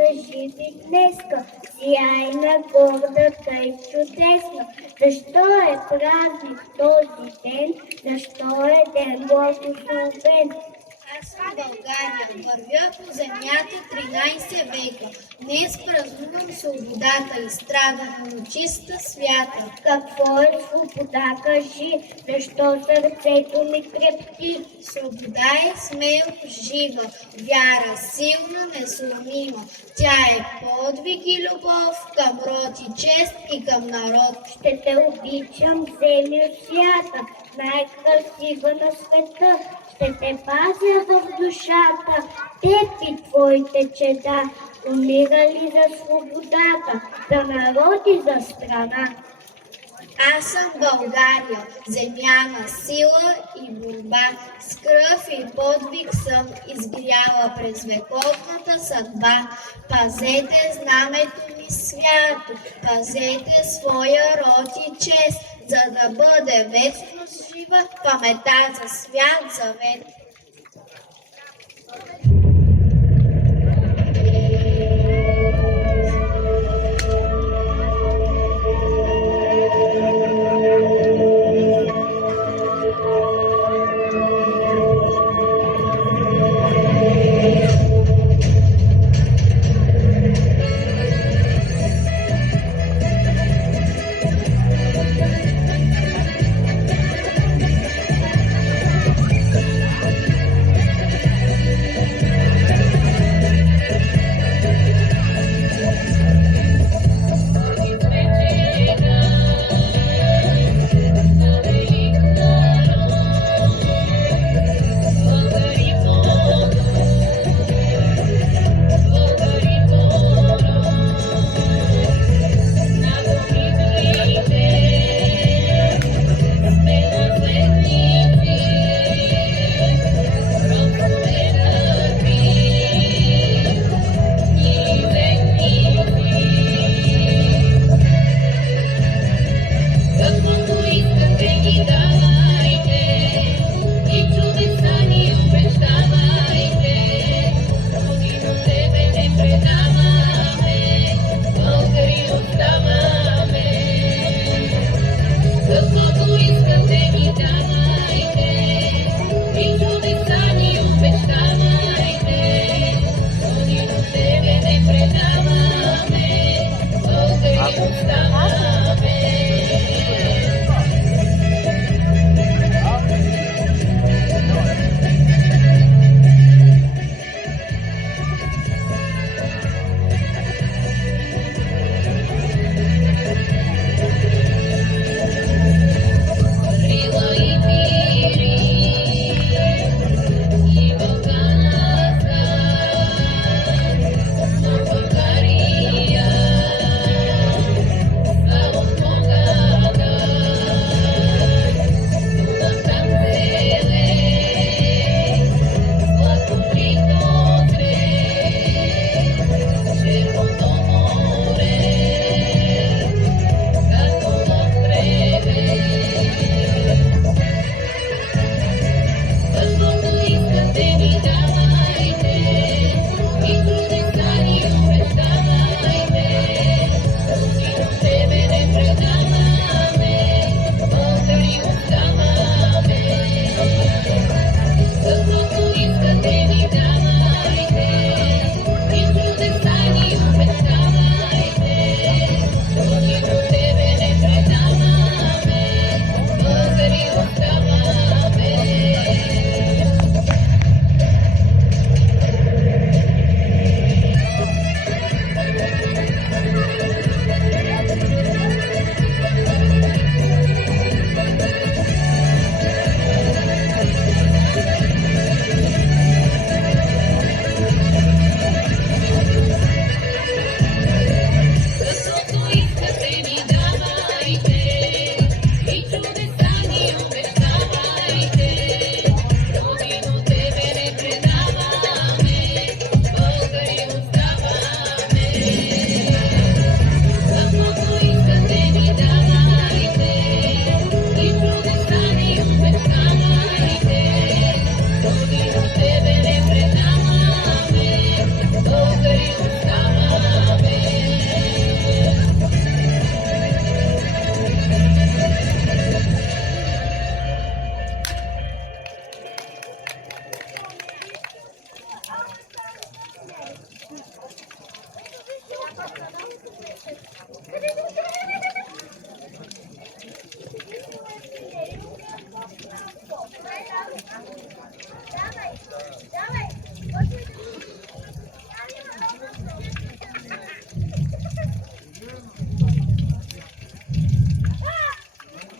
Кажи ми днеска, сияйна, горда, тъй чудесна. Защо е празник този ден? Защо е ден благословен? Аз съм България, вървя по земята 13 века. Днес празнувам свободата и страдам, чиста свята. Какво е свобода, кажи, защо сърцето ми крепти? Свобода е смелост жива, вяра силна, несломима. Тя е подвиг и любов към род и чест и към народ. Ще те обичам, земя свята, най-красива на света. Ще те пазя в душата, теб и твоите чеда, умирали за свободата, за народ и за страна. Аз съм България, земя на сила и борба, с кръв и подвиг съм изгряла през вековната съдба. Пазете знамето ми свято, пазете своя род и чест, за да бъде вечно жива памета за свят завет.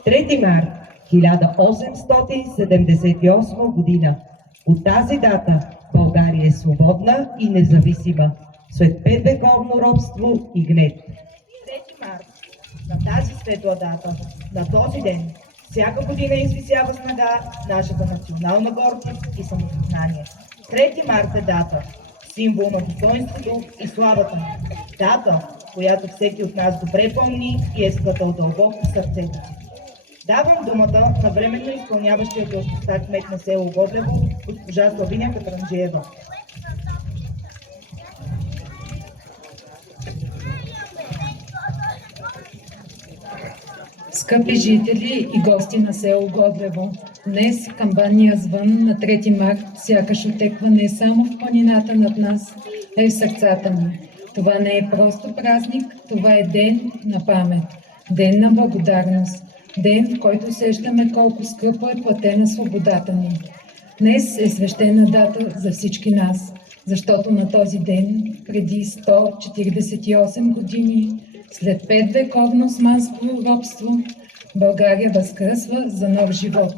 Трети март 1878 година. От тази дата България е свободна и независима, след 5-вековно робство и гнет. 3 март, на тази светла дата, на този ден, всяка година извисява снага нашата национална гордост и самосъзнание. 3 март е дата, символ на достоинството и славата ни. Дата, която всеки от нас добре помни и е сплътал дълбоко в сърцето си. Давам думата на временно изпълняващия длъжността кмет на село Годлево, госпожа Славиня Катранджиева. Скъпи жители и гости на село Годлево, днес камбанния звън на 3 март сякаш отеква не само в планината над нас, а и в сърцата ни. Това не е просто празник, това е ден на памет, ден на благодарност, ден, в който усещаме колко скъпо е платена свободата ни. Днес е свещена дата за всички нас, защото на този ден, преди 148 години, след 5-вековно османско робство, България възкръсва за нов живот.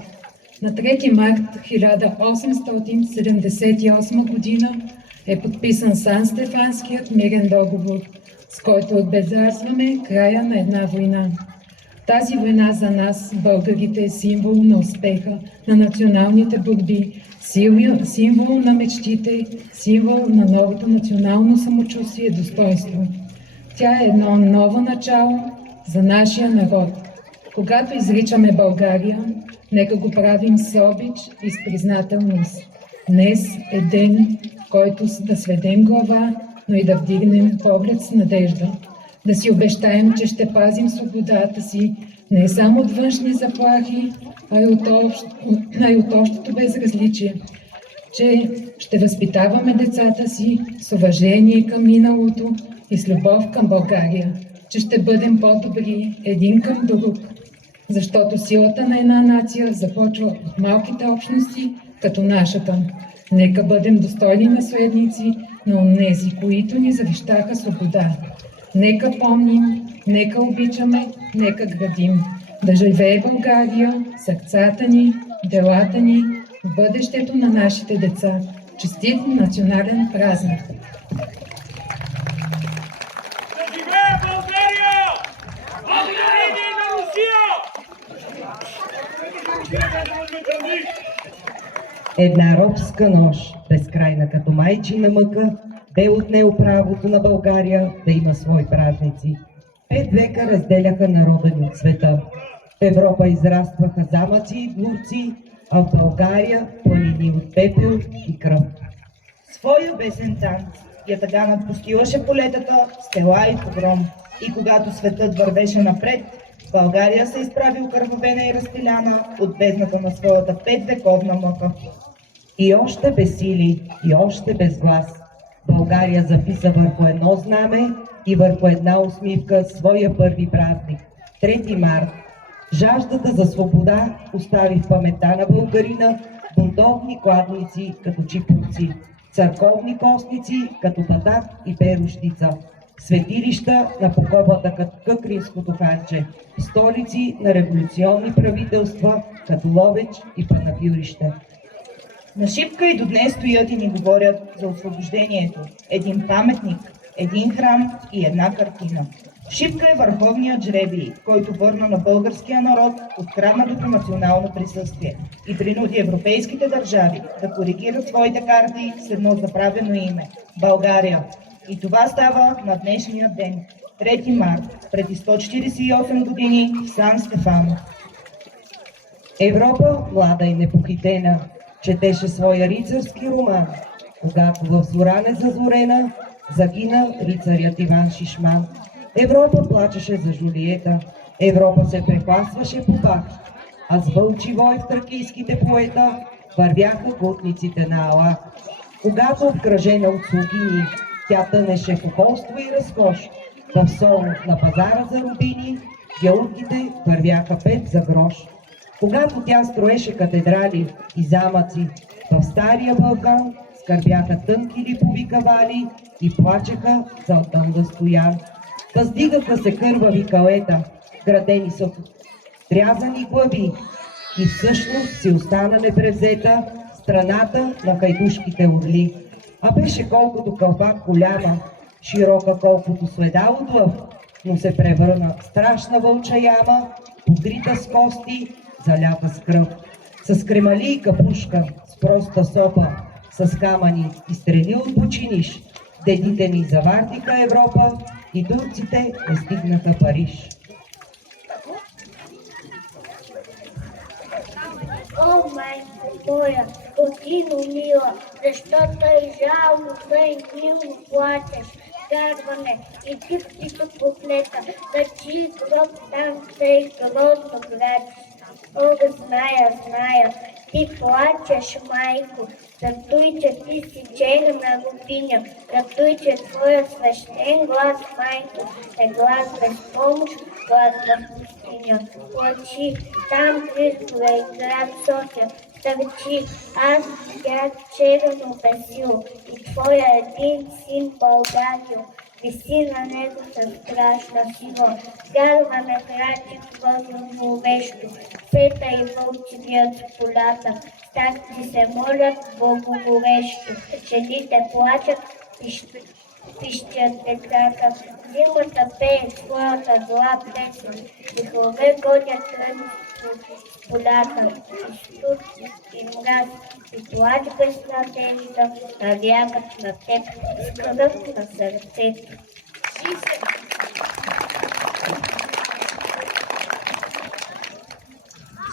На 3 март 1878 година е подписан Сан-Стефанският мирен договор, с който отбелязваме края на една война. Тази война за нас, българите, е символ на успеха на националните борби, символ на мечтите, символ на новото национално самочувствие и достоинство. Тя е едно ново начало за нашия народ. Когато изричаме България, нека го правим с обич и с признателност. Днес е ден, в който да сведем глава, но и да вдигнем поглед с надежда. Да си обещаем, че ще пазим свободата си не само от външни заплахи, а и от общото безразличие. Че ще възпитаваме децата си с уважение към миналото и с любов към България. Че ще бъдем по-добри един към друг. Защото силата на една нация започва от малките общности, като нашата. Нека бъдем достойни наследници на онези, които ни завещаха свобода. Нека помним, нека обичаме, нека градим. Да живее България, сърцата ни, делата ни, бъдещето на нашите деца. Честит национален празник! Да живее България! Благодарение на Русия! Една робска нощ, безкрайна като майчина мъка, бе отнел правото на България да има свои празници. 5 века разделяха народа ни от света. В Европа израстваха замъци и дворци, а в България планини от пепел и кръв. Своя бесен танц ятаганът постилаше полетата с тела и погром. И когато светът вървеше напред, България се изправи окървавена и разпиляна от бездната на своята 5-вековна мъка. И още без сили, и още без глас, България записа върху едно знаме и върху една усмивка своя първи празник – 3 март. Жаждата за свобода остави в паметта на българина бунтовни кладници като чипурци, църковни костници като Батак и Перущица, светилища на покопата като Къкринското ханче, столици на революционни правителства като Ловеч и Панагюрище. На Шипка и до днес стоят и ни говорят за освобождението. Един паметник, един храм и една картина. Шипка е върховният жребий, който върна на българския народ откраднатото национално присъствие и принуди европейските държави да коригират своите карти с едно заправено име – България. И това става на днешния ден, 3 март, преди 148 години в Сан Стефано. Европа, млада и непохитена, четеше своя рицарски роман, когато в зора незазорена загина рицарят Иван Шишман. Европа плачеше за Жулиета, Европа се прехласваше по Бах, а с вълчи вой в тракийските поета вървяха готниците на Алах. Когато обкръжена от слугини, Тя тънеше в ухолство и разкош. В сол на пазара за рубини, геутките вървяха 5 за грош. Когато тя строеше катедрали и замъци в стария Балкан, скърбяха тънки липови кавали и плачеха за отдънга стоян. Въздигаха се кървави калета, градени с отрязани глави, и всъщност си остана непревзета страната на хайдушките орли. А беше колкото кълпак голяма, широка колкото следа от лъв, но се превърна в страшна вълча яма, покрита с кости, залята с кръв. С кремали и капушка, с проста сопа, с камъни и стрели от бучиниш, дедите ни завардиха Европа и турците не стигнаха Париж. О, майко моя, годино мила, защо тъй жално, тъй мило плачеш? Гарване и ти тук подлета, да чий гроб там тъй грозно грачиш. О, зная, ти плачеш, майко, затуй, че ти си черна рубиня, затуй, че твоя свещен глас, майко, е глас без помощ, глас в пустиня. Плачи, там близо е град София, търчи, аз бях черно бесил и твоя един син Българио. Виси на него със страшна сила, гарване крачи зловещо, пета и вълчевият в полята, старци се молят благоворещо, жените плачат, пищят децата, зимата пее своята зла песен, вихове гонят тръни в полята, и студ, и мраз, и плач без надежда, навягат на теб с кръв на сърцето.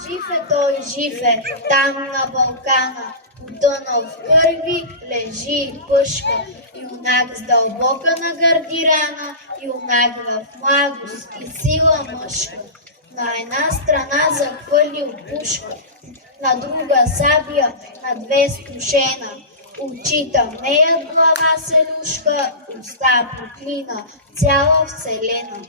Жив е той, жив е, там на Балкана, потънал в кърви, лежи и пъшка, юнак с дълбока нагърди рана, юнак в младост и сила мъжка. На една страна захвърлил пушка, на друга сабия, на две стушена. Очи тъмнеят, глава се люшка, уста поклина, цяла вселена.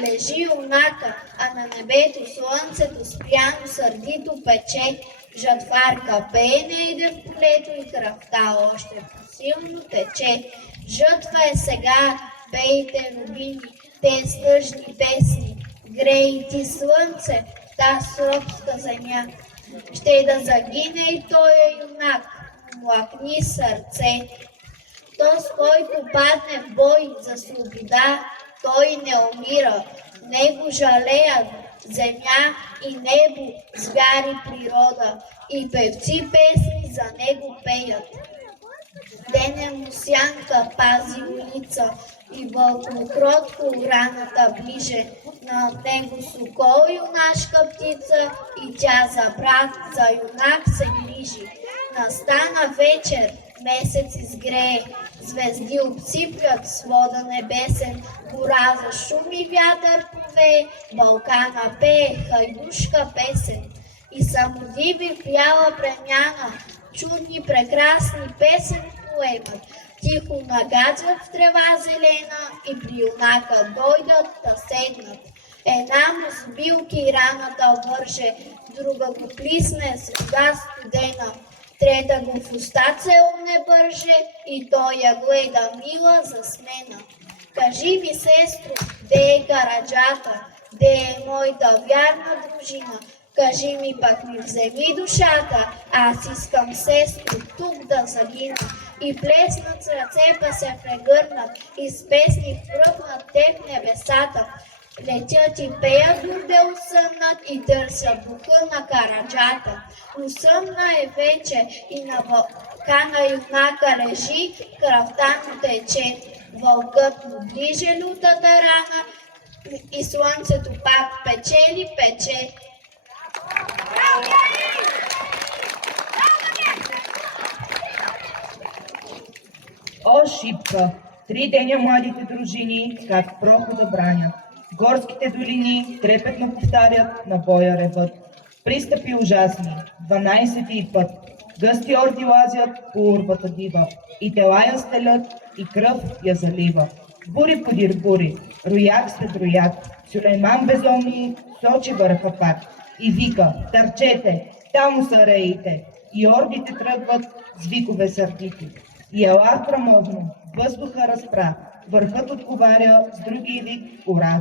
Лежи юнака, а на небето слънцето спряно сърдито пече, жатварка пее, не иде в полето и кръвта още посилно тече. Жътва е сега, пейте рубини, те стъжни песни, грей ти слънце в та сродска земя. Ще да загине и той е юнак, млакни сърце. То, с който падне в бой за свобода, той не умира, него жалеят земя и небо, звяри природа, и певци песни за него пеят. Деня му сянка пази улица и вълкокротко раната ближе, над него сокол юнашка птица и тя за брат, за юнак се грижи. Настана вечер, месец изгрее, звезди обсиплят свода небесен, гора за шум и вятър повее, Балкана пее хайдушка песен. И самодиви в бяла премяна, чудни прекрасни песен поемат, тихо нагадват в трева зелена и при юнака дойдат да седнат. Една му с билки раната върже, друга го плисне с вода студена, трета го в уста целуне бърже и той я гледа мила засмена. Кажи ми, сестро, де е Караджата, де е моята вярна дружина? Кажи ми, пък ми вземи душата, аз искам, сестро, тук да загина. И плеснат с ръце, па се прегърнат, и с песни впръпнат теб небесата. Летят и пеят дурбел съмнат и търсят духа на Караджата. Но съмна е вече и на Балкана юнака лежи, кръвта му тече. Вълкът му ближе лютата рана и слънцето пак печели, пече. О, шипка! 3 деня младите дружини как в прохода бранят. Горските долини трепетно повтарят, на боя ревът. Пристъпи ужасни, 12-ти път. Гъсти орди лазят по урбата дива, и тела я стелят, и кръв я залива. Бури подир бури, рояк след рояк, Сюлейман безумни сочи върха пак и вика: търчете, там са реите, и ордите тръгват с викове сърдити. И ела трамозно, въздуха разпра, върхът отговаря с други вик ура.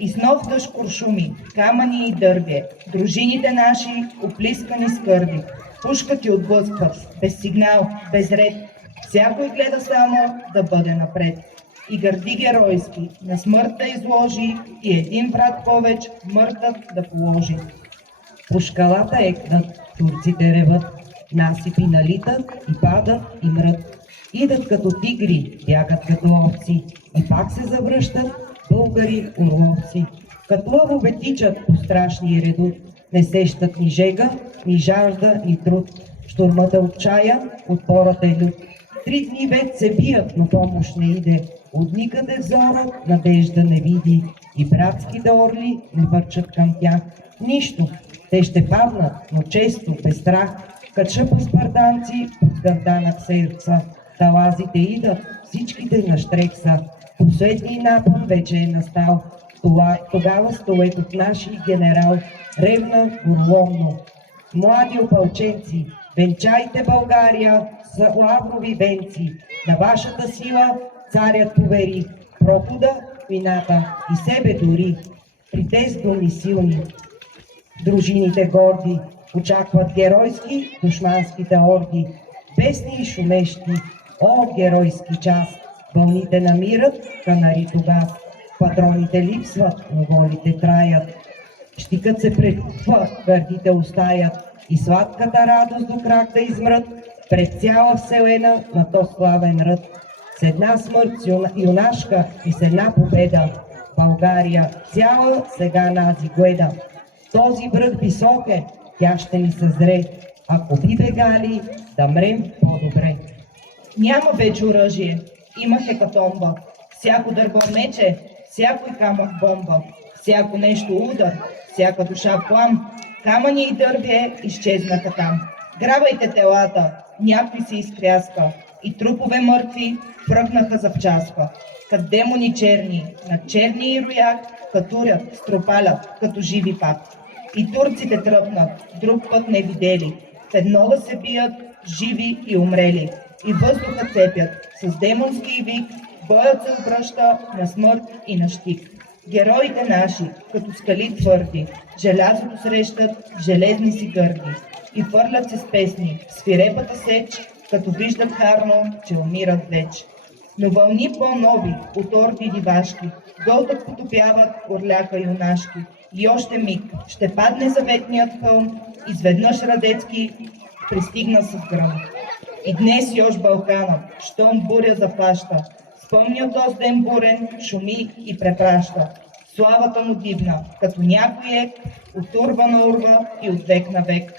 И с нов дъжд куршуми, камъни и дърве, дружините наши оплискани с кърви. Пушка ти отблъскват, без сигнал, без ред, всякой гледа само да бъде напред. И гърди геройски, на смърт да изложи, и един брат повеч мъртъв да положи. По шкалата екнат, турците реват, насипи налитат и падат и мрът. Идат като тигри, бягат като овци, и пак се завръщат българи орловци. Като лъвове тичат по страшни редут, не сещат ни жега, ни жажда, ни труд. Штурмът е отчаян, отпорът е лют. 3 дни вече се бият, но помощ не иде. От никъде взорът надежда не види, и братските орли не върчат към тях. Нищо, те ще паднат, но често, без страх, качъпа спартанци под гърданък сърца. Талазите идат, всичките на штрек са. Последният напън вече е настал. Тогава стоекът наши генерал ревна орловно. Млади опълченци, венчайте България, славнови венци. На вашата сила царят повери прохода, вината и себе дори. При тези думи силни, дружините горди очакват геройски душманските орди, бесни и шумещи. О, геройски час! Вълните намират канарито газ, патроните липсват, но голите траят. Щикът се прекупва, гърдите остаят, и сладката радост до крак да измрат пред цяла вселена на то славен ръд. С една смърт юнашка и с една победа, България цяла сега нази гледа. Този връх висок е, тя ще ни съзре, ако би бегали, да мрем по-добре. Няма вече оръжие, има хекатомба. Всяко дърво мече, всякой камък бомба, всяко нещо удар, всяка душа плам. Камъни и дърве изчезнаха там. Грабайте телата, някой се изкряска, и трупове мъртви пръкнаха за вчаска. Кът демони черни, на черни и рояк, катурят, стропалят, като живи пак. И турците тръпнат, друг път не видели, в едно да се бият, живи и умрели. И въздуха цепят, с демонски вик, боят се обръща на смърт и на щик. Героите наши, като скали твърди, желязото срещат в железни си гърди. И фърлят се с песни, свирепата сеч, като виждат харно, че умират веч. Но вълни по-нови, от орди дивашки, гълтът потопяват орляка юнашки. И още миг ще падне заветният хълм, изведнъж Радецки пристигна с гръм. И днес još Балканът, щом буря зафаща, спомня този ден бурен, шуми и препраща. Славата му дивна, като някой ек, от урва на урва и от век на век.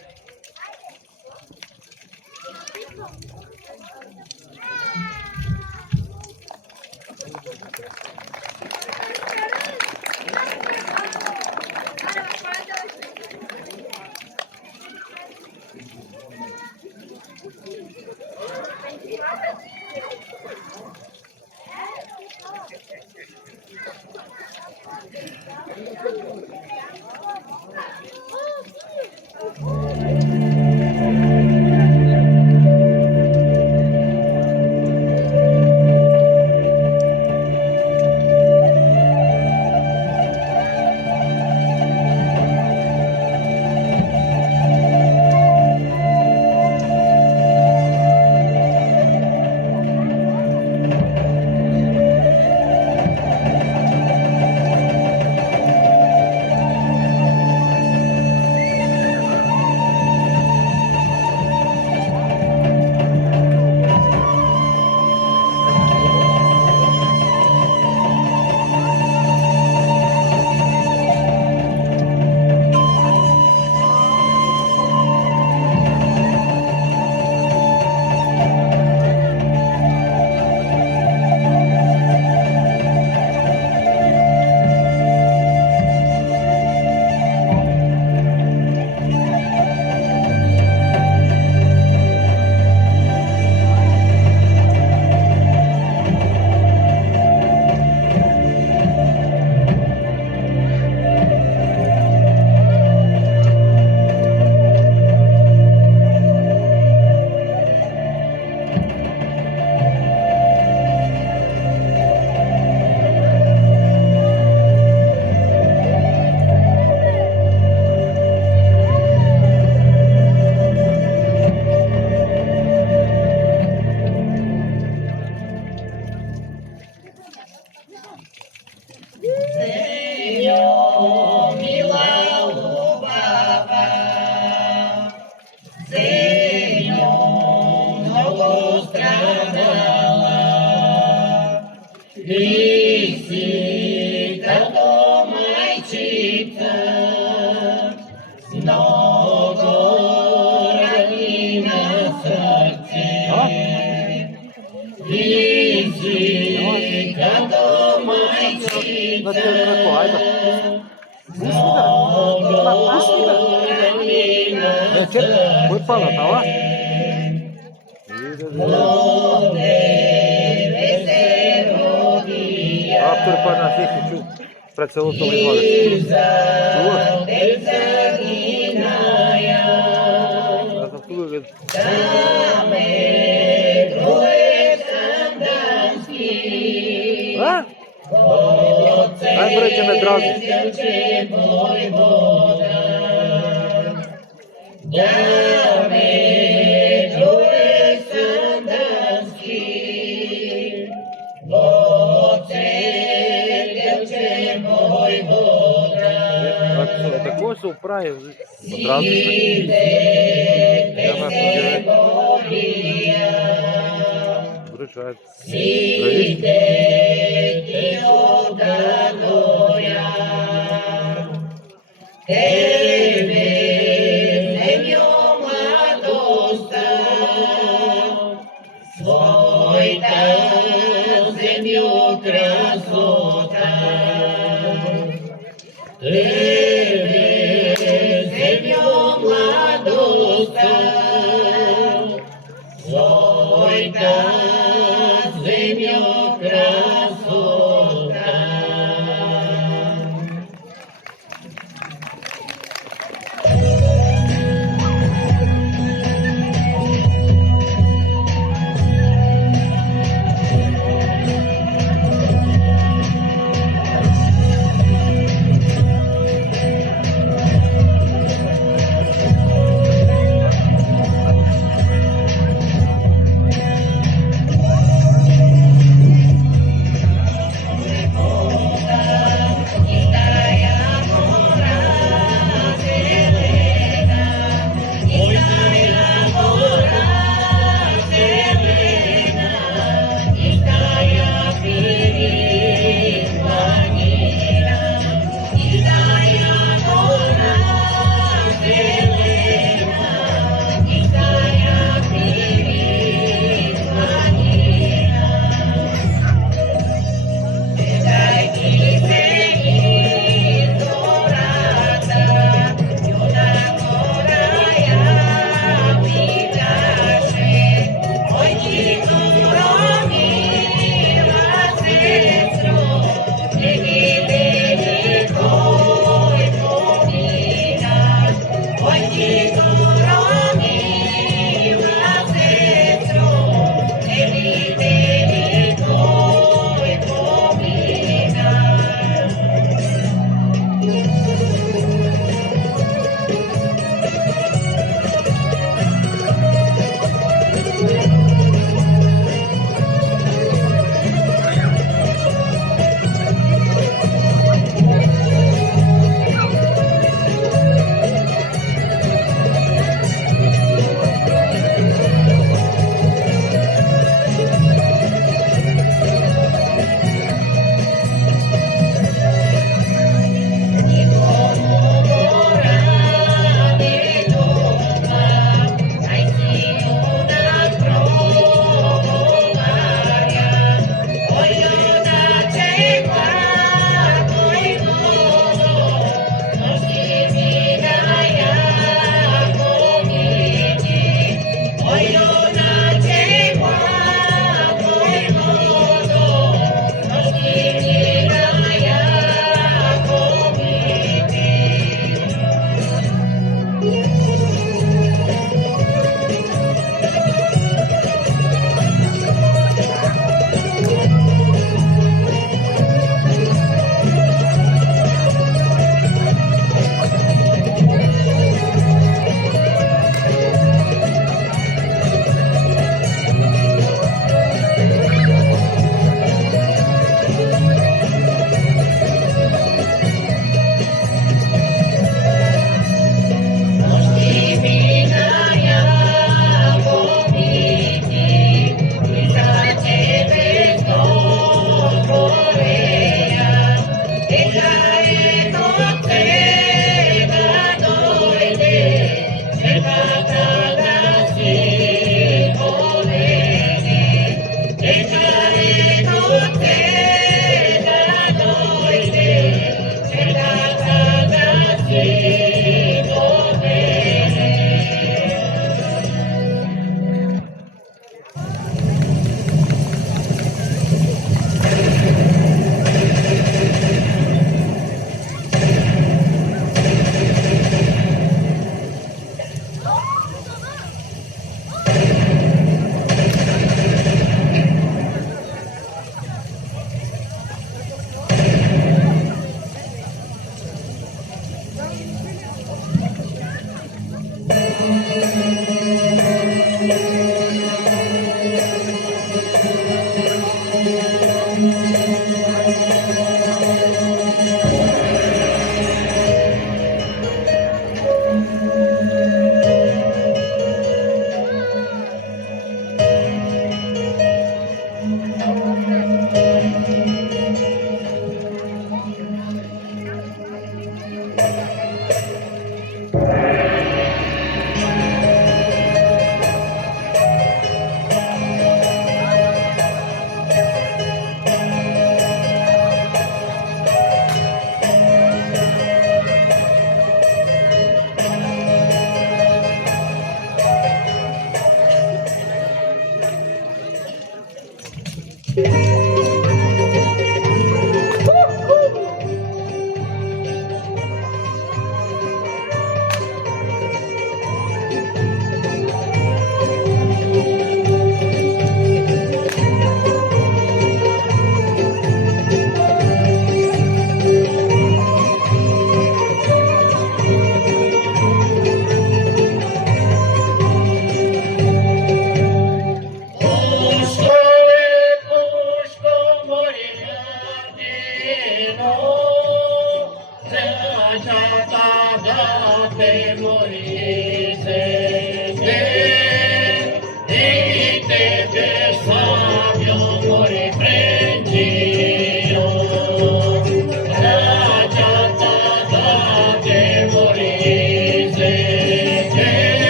Put pala tawa. Автор па на всеки чу пред селото Лизвалец. Чува? Аз съм тук вид. А? Най-бре, че ме дразни. Такова се оправи, подразниш ме. Няма подиве. Добре, човек. Радиш?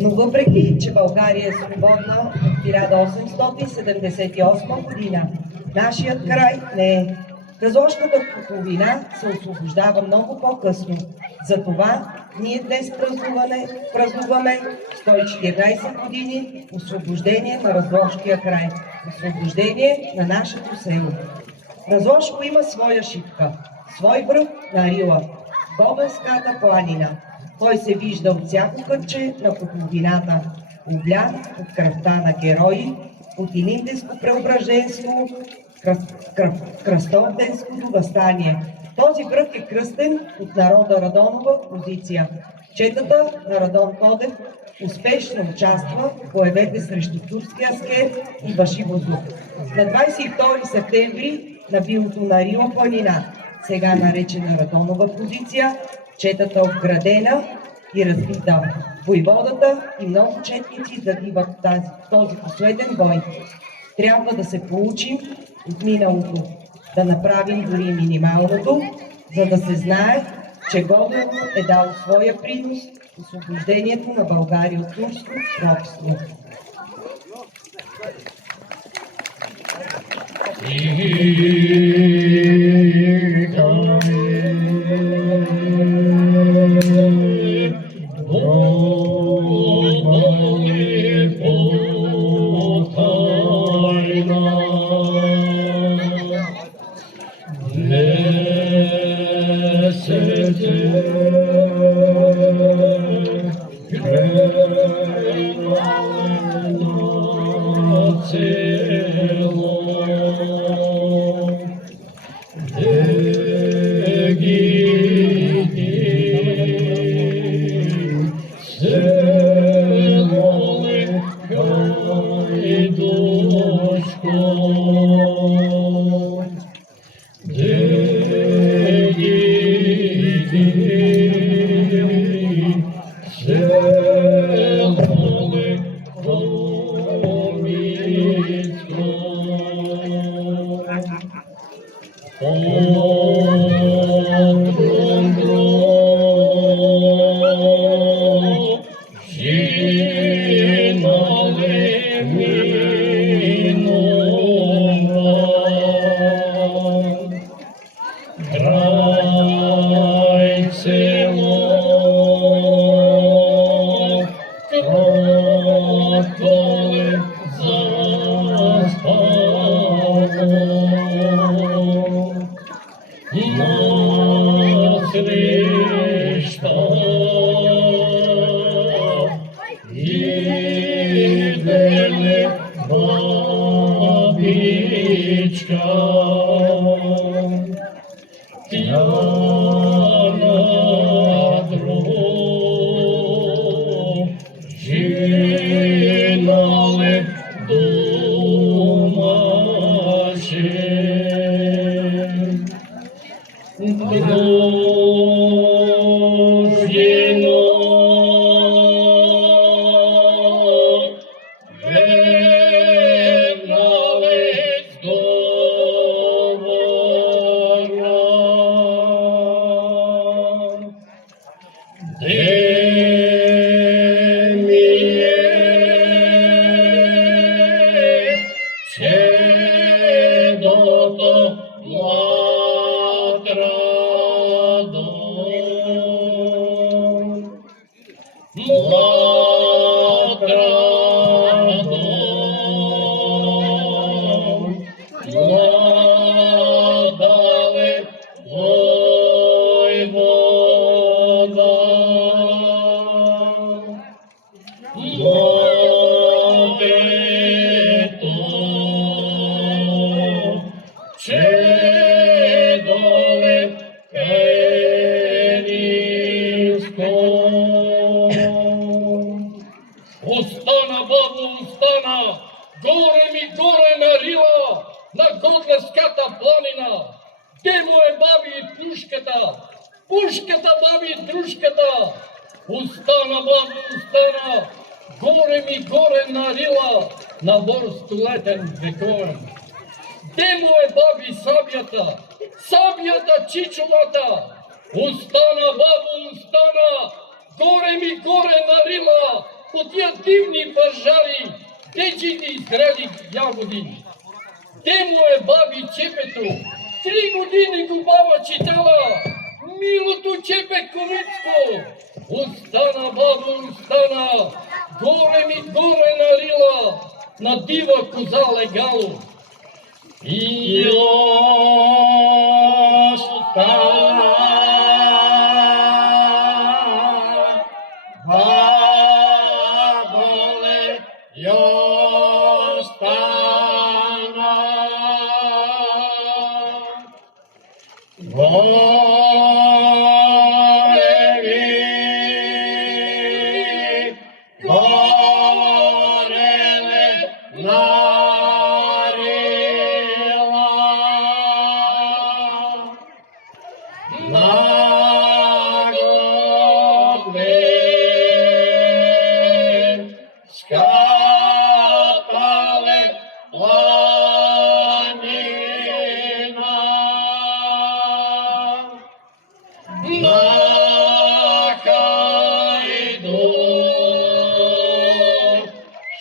Но въпреки, че България е свободна от 1878 година, нашият край не е. Разложката котловина се освобождава много по-късно. Затова ние днес празнуваме 114 години освобождение на Разложкия край, освобождение на нашето село. Разложко има своя шипка, свой връх на Рила, Бобенската планина. Той се вижда от всяко кътче на котловината, облян от кръвта на герои, от Илинденско преображенство, Кръстовденското въстание. Този връх е кръстен от народа Радонова позиция. Четата на Радон Тодев успешно участва в боевете срещу турския аскер и Вашивозук. На 22 септември на билото на Рила планина, сега наречена Радонова позиция, четата обградена и разбита. Войводата и много четници загиват в този последен бой. Трябва да се получим от миналото, да направим дори минималното, за да се знае, че Годево е дал своя принос в освобождението на България от турско робство. Остана, бабо, остана, горе ми горе на Рила, на Годлевската планина. Де му е, баби, пушката? Пушката, баби, дружката. Остана, бабо, остана, горе ми горе на Рила, на бор столетен вековен. Де му е, баби, сабията? Сабията чичовата, Остана, бабо, остана, горе ми горе нарила, по тия дивни пържари, течени зрели ягоди. Те му е баби чепето, 3 години го баба читала, милото чепе комицко. Остана, бабо, остана, горе ми горе нарила, на дива коза легало. И остана, баболе, и остана. Горе ви, гореле нарила, нагле скатале планина. На Хайду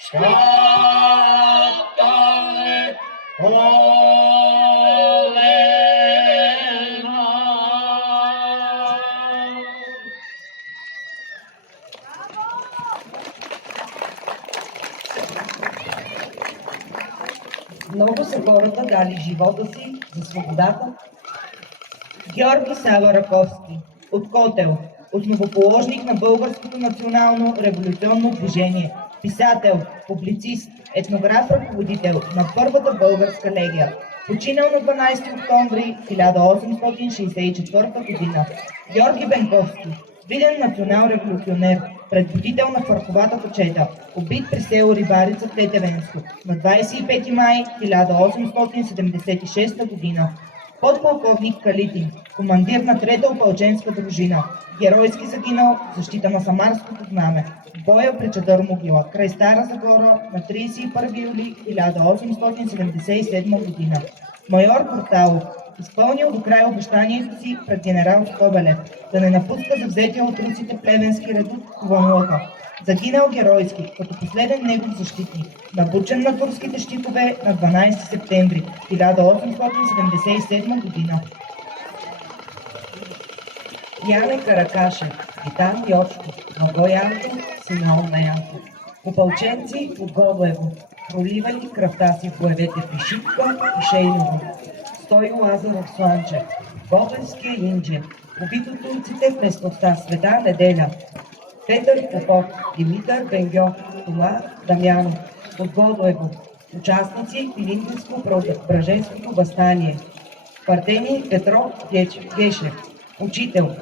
скатале полена. Много са хората дали живота си за свободата. Георги Сава Раковски, от Котел, основоположник на българското национално революционно движение, писател, публицист, етнограф, ръководител на първата българска легия, починал на 12 октомври 1864 година. Георги Бенковски, виден национал-революционер, предводител на фърховата чета, убит при село Рибарица, Тетевенско, на 25 май 1876 година. Подполковник Калитин, командир на 3-та опълченска дружина, геройски загинал в защита на Самарското знаме, в боя при Чадър могила, край Стара Загора на 31 юли 1877 година. Майор Порталов, изпълнил до край обещанието си пред генерал Скобелев, да не напуска завзетия от руците плевенски редут Кованлъка. Загинал геройски, като последен негов защитник, набучен на турските щитове на 12 септември 1877 година. Яне Каракашев, Витан Йочков, Маго Янков, Симеон Янков. Опълченци от Годлево, проливали кръвта си в боевете при Шипка и Шейново. Стойо Лазаров Сланчев, Годлевския Инджия, убит от турците в местността Света Неделя. Петър Попов, Димитър Бенгьов, Тома Дамянов, от Годлево. Участници в Илинденско-Браженското въстание. Партени Петров Гешев, учител,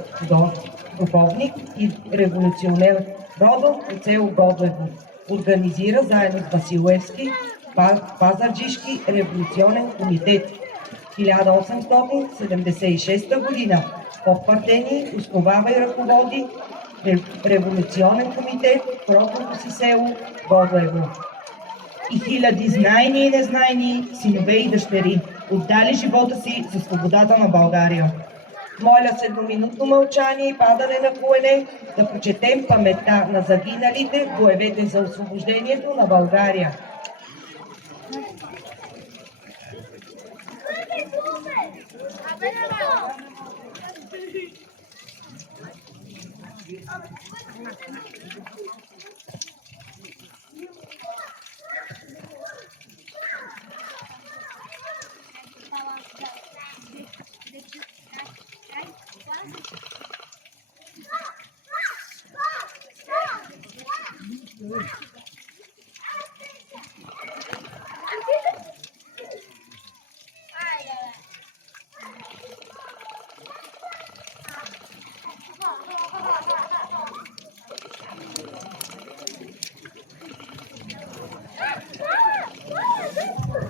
духовник и революционер, родом от село Годлево. Организира заедно с Василевски Пазарджишки революционен комитет. 1876 година в партени основава и ръководи революционен комитет в родното си село Годлево. И хиляди знайни и незнайни синове и дъщери отдали живота си за свободата на България. Моля с едноминутно мълчание и падане на колене да почетем паметта на загиналите в боевете за освобождението на България.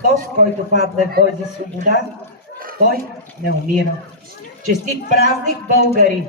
Този, който падне в бой за свобода, той не умира. Честит празник, българи!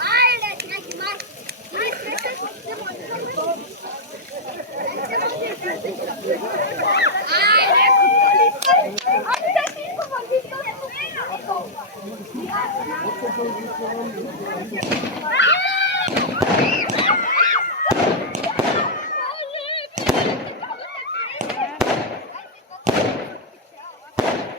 Ай!